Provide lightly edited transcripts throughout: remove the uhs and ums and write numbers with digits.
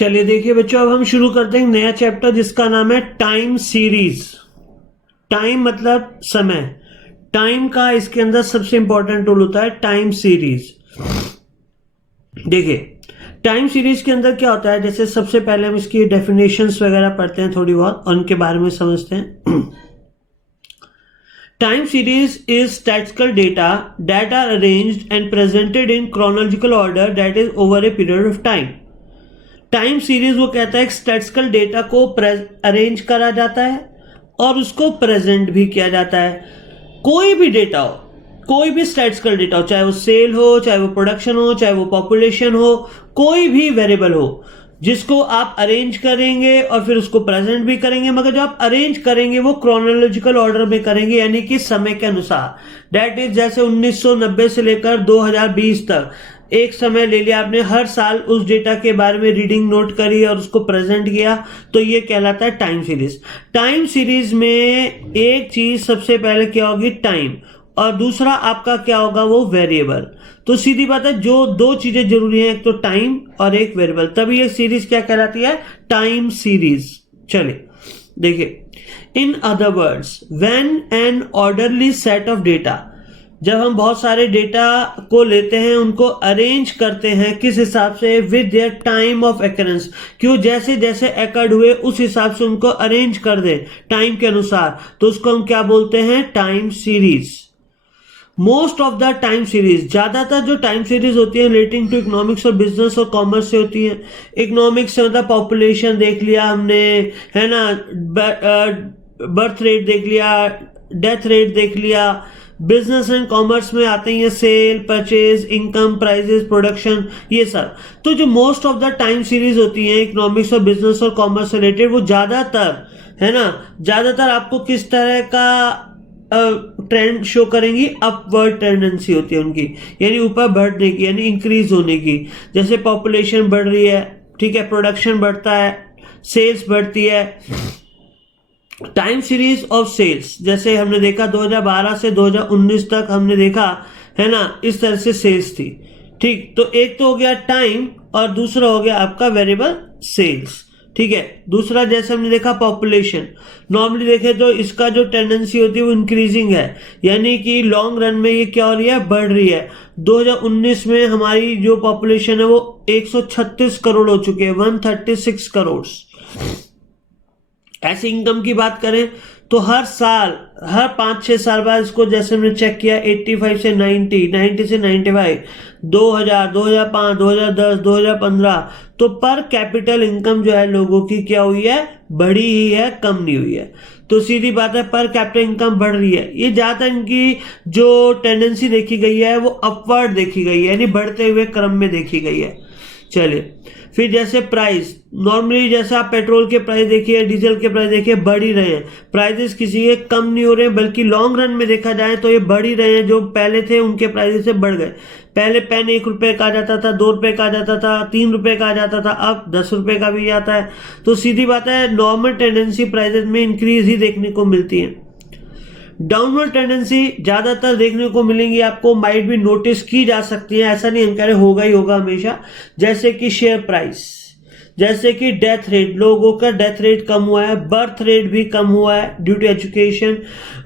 चलिए देखिए बच्चों, अब हम शुरू करते हैं नया चैप्टर जिसका नाम है टाइम सीरीज। टाइम मतलब समय। टाइम का इसके अंदर सबसे इंपॉर्टेंट टूल होता है टाइम सीरीज। देखिए टाइम सीरीज के अंदर क्या होता है, जैसे सबसे पहले हम इसकी डेफिनेशंस वगैरह पढ़ते हैं थोड़ी बहुत और उनके बारे में समझते हैं। Time series is statistical data that are arranged and presented in chronological order that is over a period of time. Time series वो कहता है स्टैटिस्टिकल डेटा को अरेंज करा जाता है और उसको प्रेजेंट भी किया जाता है। कोई भी डेटा हो, कोई भी स्टैटिस्टिकल डेटा हो, चाहे वो सेल हो, चाहे वो प्रोडक्शन हो, चाहे वो पॉपुलेशन हो, कोई भी वेरिएबल हो जिसको आप अरेंज करेंगे और फिर उसको प्रेजेंट भी करेंगे, मगर जो आप अरेंज करेंगे वो क्रोनोलॉजिकल ऑर्डर में करेंगे, यानी कि समय के अनुसार। दैट इज जैसे 1990 से लेकर 2020 तक एक समय ले लिया आपने, हर साल उस डेटा के बारे में रीडिंग नोट करी और उसको प्रेजेंट किया, तो ये कहलाता है टाइम सीरीज। टाइम सीरीज में एक चीज सबसे पहले क्या होगी, टाइम, और दूसरा आपका क्या होगा, वो वेरिएबल। तो सीधी बात है, जो दो चीजें जरूरी हैं, एक तो टाइम और एक वेरिएबल, तभी ये सीरीज क्या कहलाती है, टाइम सीरीज। चलिए देखिए, in other words when an orderly set of data, जब हम बहुत सारे डेटा को लेते हैं, उनको अरेंज करते हैं किस हिसाब से, विद देयर टाइम ऑफ एकरेंस, क्यों जैसे जैसे एकर्ड हुए उस हिसाब से उनको अरेंज कर दे टाइम के अनुसार, तो उसको हम क्या बोलते हैं, time series. Most of the time series, ज्यादातर जो टाइम सीरीज होती है रिलेटिंग टू इकोनॉमिक्स और बिजनेस और कॉमर्स से होती है। इकोनॉमिक्स से मतलब पॉपुलेशन देख लिया हमने, है ना, बर्थ रेट देख लिया, डेथ रेट देख लिया। बिजनेस एंड कॉमर्स में आते हैं sale, purchase, income, prices, production, ये सब। तो जो most of the time series होती है इकोनॉमिक्स और बिजनेस और कॉमर्स से रिलेटेड, वो ज्यादातर, है ना, ज्यादातर आपको किस तरह का ट्रेंड शो करेंगी, अपवर्ड टेंडेंसी होती है उनकी, यानी ऊपर बढ़ने की, यानी इंक्रीज होने की। जैसे पॉपुलेशन बढ़ रही है, ठीक है, प्रोडक्शन बढ़ता है, सेल्स बढ़ती है। टाइम सीरीज ऑफ सेल्स, जैसे हमने देखा 2012 से 2019 तक हमने देखा, है ना, इस तरह से सेल्स थी, ठीक। तो एक तो हो गया टाइम और दूसरा हो गया आपका वेरिएबल सेल्स, ठीक है। दूसरा जैसे हमने देखा पॉपुलेशन, नॉर्मली देखे तो इसका जो टेंडेंसी होती है वो इंक्रीजिंग है, यानी कि लॉन्ग रन में ये क्या हो रही है, बढ़ रही है। 2019 में हमारी जो पॉपुलेशन है वो 136 करोड़ हो चुकी है, 136 करोड़। ऐसे इनकम की बात करें तो हर साल, हर 5-6 साल बाद इसको, जैसे हमने चेक किया, 85 से 90, 90 से 95, 2000, 2005, 2010, 2015, तो पर कैपिटल इनकम जो है लोगों की क्या हुई है, बढ़ी ही है, कम नहीं हुई है। तो सीधी बात है, पर कैपिटल इनकम बढ़ रही है। ये ज्यादातर इनकी जो टेंडेंसी देखी गई है वो अपवर्ड देखी गई है, यानी बढ़ते हुए क्रम में देखी गई है। चलिए फिर जैसे प्राइस, नॉर्मली जैसे आप पेट्रोल के प्राइस देखिए, डीजल के प्राइस देखिए, बढ़ ही रहे हैं। प्राइसेस किसी के कम नहीं हो रहे हैं, बल्कि लॉन्ग रन में देखा जाए तो ये बढ़ ही रहे हैं। जो पहले थे उनके प्राइसेस से बढ़ गए। पहले पेन 1 रुपए का आ जाता था, 2 रुपए का आ जाता था, 3 रुपए का आ जाता था, अब 10 रुपए का भी आता है। तो सीधी बात है, नॉर्मल टेंडेंसी प्राइसेस में इंक्रीज ही देखने को मिलती है। डाउनवर्ड टेंडेंसी ज्यादातर देखने को मिलेंगी आपको, माइट भी नोटिस की जा सकती है, ऐसा नहीं हम कह रहे होगा ही होगा हमेशा। जैसे कि शेयर प्राइस, जैसे कि डेथ रेट, लोगों का डेथ रेट कम हुआ है, बर्थ रेट भी कम हुआ है ड्यू टू एजुकेशन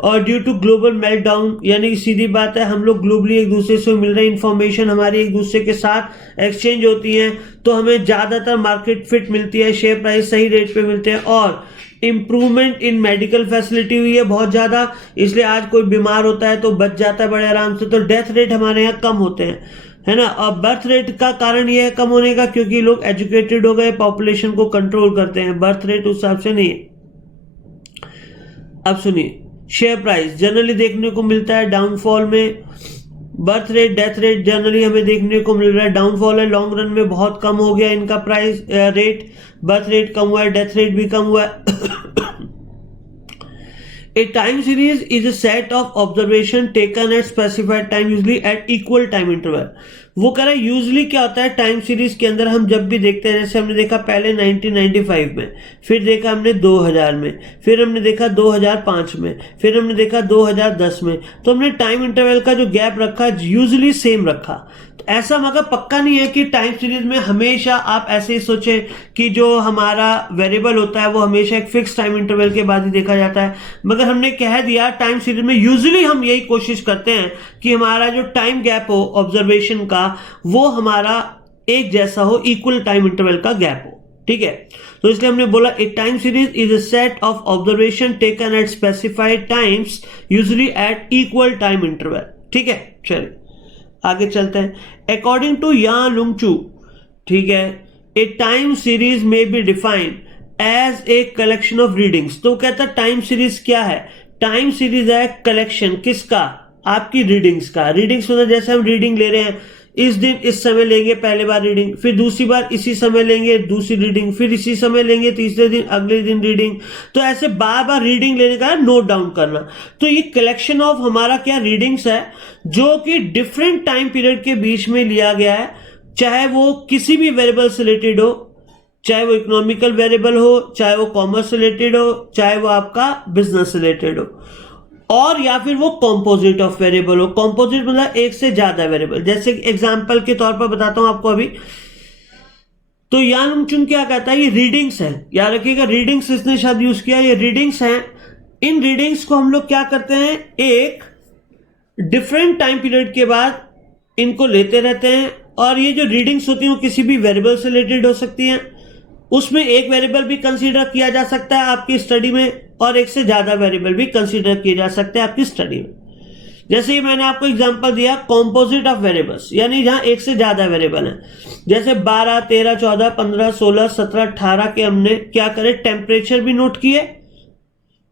और ड्यू टू ग्लोबल मेल्टडाउन, यानी कि सीधी बात है, हम लोग ग्लोबली एक दूसरे से मिल रहे हैं, इंफॉर्मेशन हमारी एक दूसरे के साथ एक्सचेंज होती है, तो हमें ज्यादातर मार्केट फिट मिलती है, शेयर प्राइस सही रेट पे मिलते हैं। और इंप्रूवमेंट इन मेडिकल फैसिलिटी हुई है बहुत ज्यादा, इसलिए आज कोई बीमार होता है तो बच जाता है बड़े आराम से। तो डेथ रेट हमारे यहाँ कम होते हैं, है ना। और बर्थ रेट का कारण यह है कम होने का, क्योंकि लोग एजुकेटेड हो गए, पॉपुलेशन को कंट्रोल करते हैं, बर्थ रेट उस हिसाब से नहीं है। अब सुनिए, शेयर प्राइस जनरली देखने को मिलता है डाउनफॉल में, birth rate, death rate generally हमें देखने को मिल रहा है डाउनफॉल है, लॉन्ग रन में बहुत कम हो गया इनका प्राइस रेट, बर्थ रेट कम हुआ है, डेथ रेट भी कम हुआ है। A time series is a set of observation taken at specified time, usually at equal time interval. वो कह रहा है यूजली क्या होता है टाइम सीरीज के अंदर हम जब भी देखते हैं, जैसे हमने देखा पहले 1995 में, फिर देखा हमने 2000 में, फिर हमने देखा 2005 में, फिर हमने देखा 2010 में, तो हमने टाइम इंटरवल का जो गैप रखा यूजली सेम रखा। तो ऐसा मगर पक्का नहीं है कि टाइम सीरीज में हमेशा आप ऐसे ही सोचें कि जो हमारा वेरिएबल होता है वो हमेशा एक फिक्स टाइम इंटरवल के बाद ही देखा जाता है, मगर हमने कह दिया टाइम सीरीज में यूजुअली हम यही कोशिश करते हैं कि हमारा जो टाइम गैप हो ऑब्जर्वेशन का वो हमारा एक जैसा हो, इक्वल टाइम इंटरवल का गैप हो। ठीक है, तो इसलिए हमने बोला a time series is a set of observation taken at specified times usually at equal time interval. ठीक है, चलिए आगे चलते हैं। अकॉर्डिंग टू यान लुंग चू, ठीक है, ए टाइम सीरीज में be defined as a collection of readings. तो कहता है टाइम सीरीज क्या है? टाइम सीरीज है कलेक्शन किसका? आपकी रीडिंग्स का। रीडिंग्स मतलब जैसे हम रीडिंग ले रहे हैं, इस दिन इस समय लेंगे पहले बार रीडिंग, फिर दूसरी बार इसी समय लेंगे दूसरी रीडिंग, फिर इसी समय लेंगे तीसरे दिन अगले दिन रीडिंग, तो ऐसे बार बार रीडिंग लेने का नोट डाउन करना। तो ये कलेक्शन ऑफ हमारा क्या रीडिंग्स है जो कि डिफरेंट टाइम पीरियड के बीच में लिया गया है, चाहे वो किसी भी वेरिएबल से रिलेटेड हो, चाहे वो इकोनॉमिकल वेरिएबल हो, चाहे वो कॉमर्स रिलेटेड हो, चाहे वो आपका बिजनेस रिलेटेड हो, और या फिर वो कॉम्पोजिट ऑफ वेरिएबल हो। कॉम्पोजिट मतलब एक से ज्यादा वेरिएबल। जैसे एग्जांपल के तौर पर बताता हूं आपको अभी, तो यान लुंग क्या कहता है, ये रीडिंग्स है, याद रखिएगा रीडिंग्स इसने शब्द यूज किया, ये रीडिंग्स हैं। इन रीडिंग्स को हम लोग क्या करते हैं, एक डिफरेंट टाइम पीरियड के बाद इनको लेते रहते हैं, और ये जो रीडिंग्स होती हैं वो किसी भी वेरिएबल से रिलेटेड हो सकती हैं। उसमें एक वेरिएबल भी कंसीडर किया जा सकता है आपकी स्टडी में, और एक से ज्यादा वेरिएबल भी कंसीडर किए जा सकते हैं आपकी स्टडी में। जैसे ही मैंने आपको एग्जांपल दिया कॉम्पोजिट ऑफ वेरिएबल्स, यानी जहां एक से ज्यादा वेरिएबल हैं, जैसे 12, 13, 14, 15, 16, 17, 18 के हमने क्या करे टेम्परेचर भी नोट किए।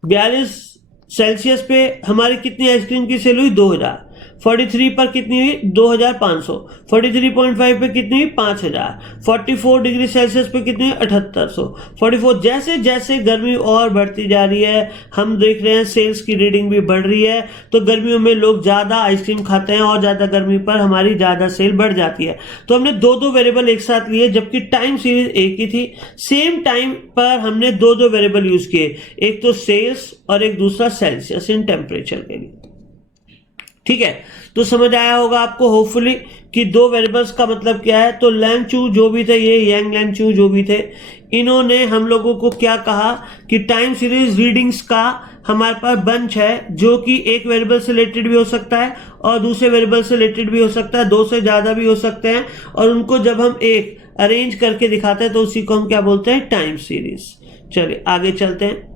42 सेल्सियस पे हमारी कितनी आइसक्रीम की सेल हुई? 2000। 43 पर कितनी हुई? 2500। 43.5 पे कितनी हुई? 5000। 44 डिग्री सेल्सियस पे कितनी हुई? 7800। 44 जैसे जैसे गर्मी और बढ़ती जा रही है, हम देख रहे हैं सेल्स की रीडिंग भी बढ़ रही है, तो गर्मियों में लोग ज्यादा आइसक्रीम खाते हैं और ज्यादा गर्मी पर हमारी ज्यादा सेल बढ़ जाती है। तो हमने दो वेरिएबल एक साथ लिए, जबकि टाइम सीरीज एक ही थी। सेम टाइम पर हमने दो वेरिएबल यूज किए, एक तो सेल्स और एक दूसरा सेल्सियस इन टेम्परेचर के लिए। ठीक है, तो समझ आया होगा आपको होपफुली कि दो वेरिएबल्स का मतलब क्या है। तो लैंग चू जो भी थे, ये यांग लैंग चू जो भी थे, इन्होंने हम लोगों को क्या कहा कि टाइम सीरीज रीडिंग्स का हमारे पास बंच है जो कि एक वेरिएबल से रिलेटेड भी हो सकता है और दूसरे वेरिएबल से रिलेटेड भी हो सकता है, दो से ज्यादा भी हो सकते हैं, और उनको जब हम एक अरेंज करके दिखाते हैं तो उसी को हम क्या बोलते हैं? Time series. चलिए आगे चलते हैं।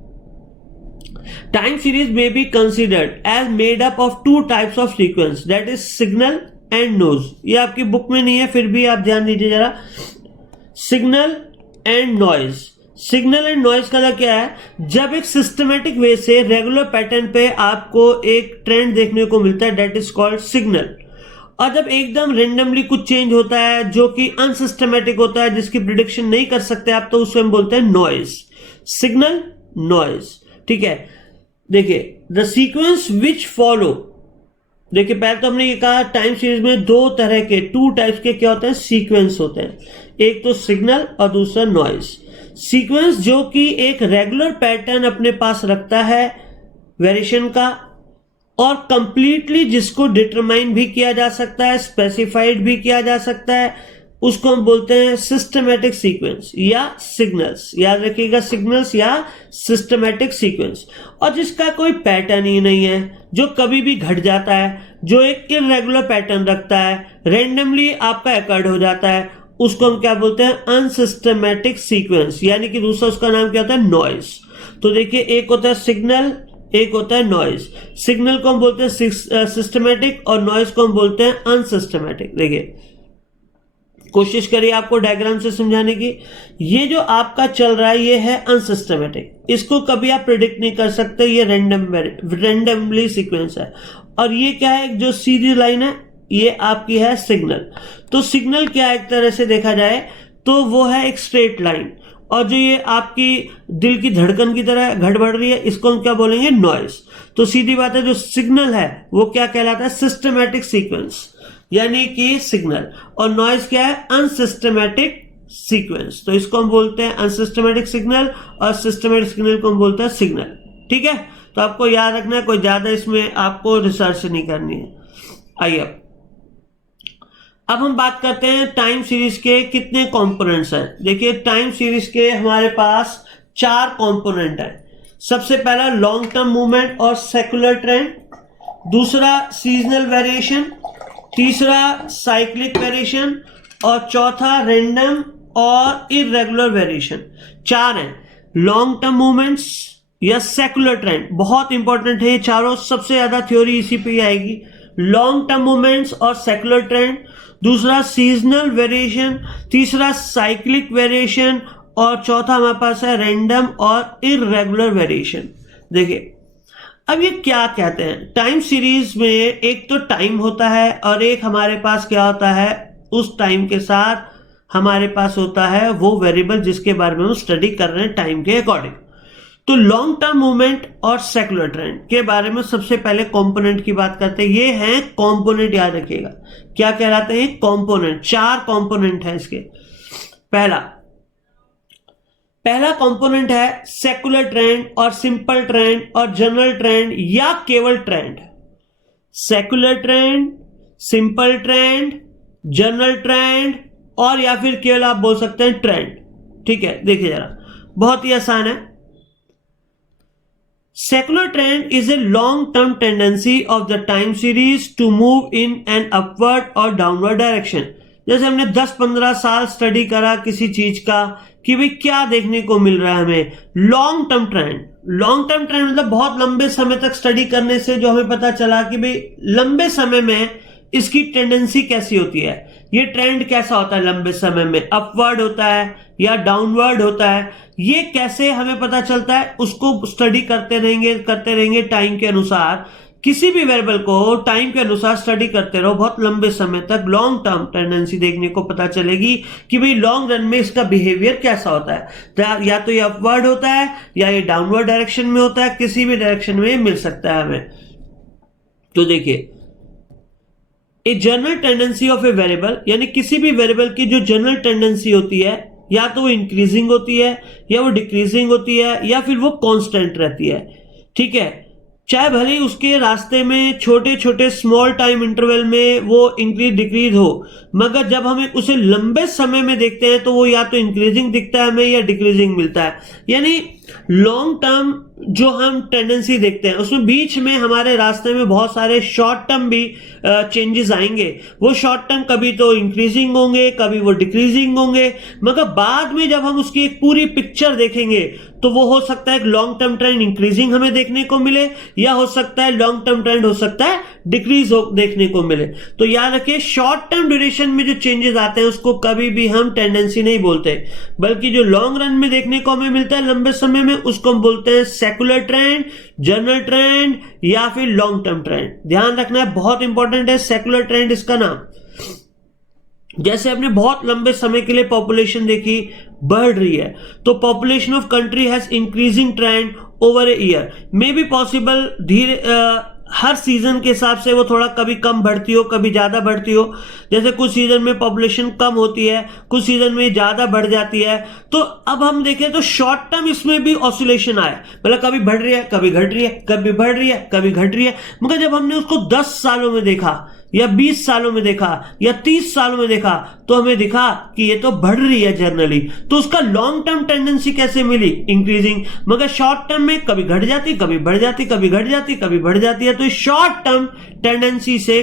Time series may be considered as made up of two types of sequence, that is signal and noise. ये आपकी बुक में नहीं है, फिर भी आप ध्यान दीजिए जरा। Signal and noise. Signal and noise का क्या है? जब एक सिस्टमेटिक वे से रेगुलर पैटर्न पे आपको एक ट्रेंड देखने को मिलता है, दैट इज कॉल्ड सिग्नल। और जब एकदम रेंडमली कुछ चेंज होता है जो कि अनसिस्टमेटिक होता है, जिसकी प्रिडिक्शन नहीं कर सकते आप, तो उसको हम बोलते हैं नॉइज। Signal, noise. ठीक है, देखिए द सीक्वेंस विच फॉलो। देखिए पहले तो हमने ये कहा टाइम सीरीज में दो तरह के, टू टाइप्स के क्या होते हैं? सीक्वेंस होते हैं, एक तो सिग्नल और दूसरा नॉइज। सीक्वेंस जो कि एक रेगुलर पैटर्न अपने पास रखता है वेरिएशन का, और कंप्लीटली जिसको डिटरमाइन भी किया जा सकता है, स्पेसिफाइड भी किया जा सकता है, उसको हम बोलते हैं सिस्टमैटिक सीक्वेंस या सिग्नल्स। याद रखिएगा, सिग्नल्स या सिस्टमैटिक सीक्वेंस। और जिसका कोई पैटर्न ही नहीं है, जो कभी भी घट जाता है, जो एक इरेगुलर पैटर्न रखता है, रेंडमली आपका एकर्ड हो जाता है, उसको हम क्या बोलते हैं? Unsystematic sequence. यानी कि दूसरा उसका नाम क्या होता है? नॉइज। तो देखिए एक होता है सिग्नल, एक होता है नॉइज। सिग्नल को हम बोलते हैं सिस्टमैटिक और नॉइज को हम बोलते हैं अनसिस्टमैटिक। देखिए कोशिश करिए आपको डायग्राम से समझाने की। ये जो आपका चल रहा है ये है अनसिस्टमेटिक, इसको कभी आप प्रिडिक्ट नहीं कर सकते, ये रेंडमली सीक्वेंस है। और ये क्या है? जो सीधी लाइन है ये आपकी है सिग्नल। तो सिग्नल क्या है? एक तरह से देखा जाए तो वो है एक स्ट्रेट लाइन, और जो ये आपकी दिल की धड़कन की तरह घट बढ़ रही है, इसको हम क्या बोलेंगे? नॉइस। तो सीधी बात है, जो सिग्नल है वो क्या कहलाता है? सिस्टमैटिक सीक्वेंस, यानी कि सिग्नल। और नॉइस क्या है? Unsystematic sequence. तो इसको हम बोलते हैं अनसिस्टमैटिक सिग्नल, और सिस्टमैटिक सिग्नल को हम बोलते हैं सिग्नल। ठीक है, तो आपको याद रखना है, कोई ज्यादा इसमें आपको रिसर्च नहीं करनी है। आइए अब हम बात करते हैं टाइम सीरीज के कितने कंपोनेंट्स हैं। देखिए, टाइम सीरीज के हमारे पास 4 कंपोनेंट है। सबसे पहला लॉन्ग टर्म मूवमेंट और सेकुलर ट्रेंड, दूसरा सीजनल वेरिएशन, तीसरा साइक्लिक वेरिएशन, और चौथा रैंडम और इरेगुलर वेरिएशन। 4 हैं। लॉन्ग टर्म मूवमेंट्स या सेकुलर ट्रेंड बहुत इंपॉर्टेंट है, ये चारों सबसे ज्यादा थ्योरी इसी पे आएगी। लॉन्ग टर्म मूवमेंट्स और सेकुलर ट्रेंड, दूसरा सीजनल वेरिएशन, तीसरा साइक्लिक वेरिएशन, और चौथा हमारे पास है रैंडम और इरेगुलर वेरिएशन। देखिए, अब ये क्या कहते हैं? टाइम सीरीज में एक तो टाइम होता है, और एक हमारे पास क्या होता है? उस टाइम के साथ हमारे पास होता है वो वेरिएबल जिसके बारे में हम स्टडी कर रहे हैं टाइम के अकॉर्डिंग। तो लॉन्ग टर्म मूवमेंट और सेकुलर ट्रेंड के बारे में सबसे पहले कंपोनेंट की बात करते हैं। ये हैं कंपोनेंट, याद रखिएगा क्या कहलाते हैं? कंपोनेंट। 4 कंपोनेंट है इसके। पहला कंपोनेंट है सेकुलर ट्रेंड और सिंपल ट्रेंड और जनरल ट्रेंड या केवल trend. Secular trend, simple trend, general trend, और या फिर केवल आप बोल सकते हैं ट्रेंड। ठीक है, देखिए जरा, बहुत ही आसान है। Secular trend is a long-term tendency of the time series to move in an upward or downward direction. जैसे हमने 10-15 साल स्टडी करा किसी चीज का कि भाई क्या देखने को मिल रहा है हमें, long term trend. Long term trend मतलब बहुत लंबे समय तक स्टडी करने से जो हमें पता चला कि भाई लंबे समय में इसकी टेंडेंसी कैसी होती है, ये ट्रेंड कैसा होता है लंबे समय में, अपवर्ड होता है या डाउनवर्ड होता है, ये कैसे हमें पता चलता है, उसको स्टडी करते रहेंगे टाइम के अनुसार। किसी भी वेरिएबल को टाइम के अनुसार स्टडी करते रहो बहुत लंबे समय तक, लॉन्ग टर्म टेंडेंसी देखने को पता चलेगी कि भाई लॉन्ग रन में इसका बिहेवियर कैसा होता है। या तो ये अपवर्ड होता है या ये डाउनवर्ड डायरेक्शन में होता है, किसी भी डायरेक्शन में मिल सकता है हमें। तो देखिए, a general tendency of a variable, यानी किसी भी वेरिएबल की जो जनरल टेंडेंसी होती है, या तो वो इंक्रीजिंग होती है या वो डिक्रीजिंग होती है या फिर वो कांस्टेंट रहती है। ठीक है, चाहे भले ही उसके रास्ते में छोटे छोटे स्मॉल टाइम इंटरवल में वो इंक्रीज डिक्रीज हो, मगर जब हमें उसे लंबे समय में देखते हैं तो वो या तो इंक्रीजिंग दिखता है हमें या डिक्रीजिंग मिलता है। यानी लॉन्ग टर्म जो हम टेंडेंसी देखते हैं उसमें बीच में हमारे रास्ते में बहुत सारे शॉर्ट टर्म भी चेंजेस आएंगे। वो शॉर्ट टर्म कभी तो इंक्रीजिंग होंगे, कभी वो डिक्रीजिंग होंगे, मगर बाद में जब हम उसकी एक पूरी पिक्चर देखेंगे तो वो हो सकता है लॉन्ग टर्म ट्रेंड इंक्रीजिंग हमें देखने को मिले, या हो सकता है लॉन्ग टर्म ट्रेंड हो सकता है डिक्रीज देखने को मिले। तो याद रखिए, शॉर्ट टर्म ड्यूरेशन में जो चेंजेस आते हैं उसको कभी भी हम टेंडेंसी नहीं बोलते, बल्कि जो लॉन्ग रन में देखने को हमें मिलता है लंबे समय में उसको हम बोलते हैं सेकुलर ट्रेंड, जनरल ट्रेंड या फिर लॉन्ग टर्म ट्रेंड। ध्यान रखना है, बहुत इंपॉर्टेंट है सेकुलर ट्रेंड इसका नाम। जैसे आपने बहुत लंबे समय के लिए पॉपुलेशन देखी बढ़ रही है, तो population of country has increasing trend over a year. May be possible धीरे हर सीजन के हिसाब से वो थोड़ा कभी कम बढ़ती हो कभी ज्यादा बढ़ती हो। जैसे कुछ सीजन में पॉपुलेशन कम होती है, कुछ सीजन में ज्यादा बढ़ जाती है। तो अब हम देखें तो शॉर्ट टर्म इसमें भी ऑसिलेशन आए, मतलब कभी बढ़ रही है कभी घट रही है, कभी बढ़ रही है कभी घट रही है। मगर जब हमने उसको 10 सालों में देखा या 20 सालों में देखा या 30 सालों में देखा तो हमें दिखा कि ये तो बढ़ रही है जनरली। तो उसका लॉन्ग टर्म टेंडेंसी कैसे मिली? इंक्रीजिंग। मगर शॉर्ट टर्म में कभी घट जाती, कभी बढ़ जाती, कभी घट जाती, कभी बढ़ जाती है। तो शॉर्ट टर्म टेंडेंसी से